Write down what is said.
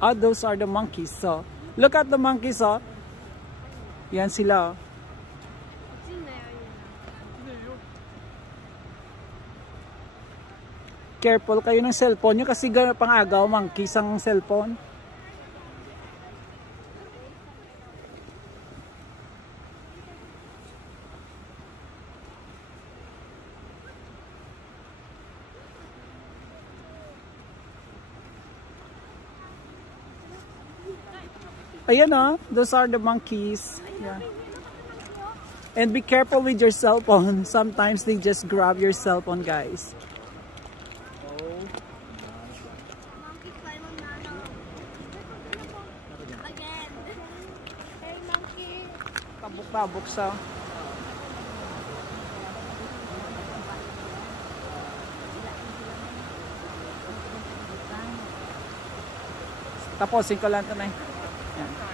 Ah, those are the monkeys. So, look at the monkeys, oh. Yan sila, oh. Careful kayo ng cellphone nyo kasi pangagaw, monkeys ang cellphone. Ayan, oh, those are the monkeys. Yeah. And be careful with your cell phone. Sometimes they just grab your cell phone, guys. Monkey climb on Nano. Again. Hey, monkey. Pabuk-pabuk sa. Taposin ko lang ito na. Yan.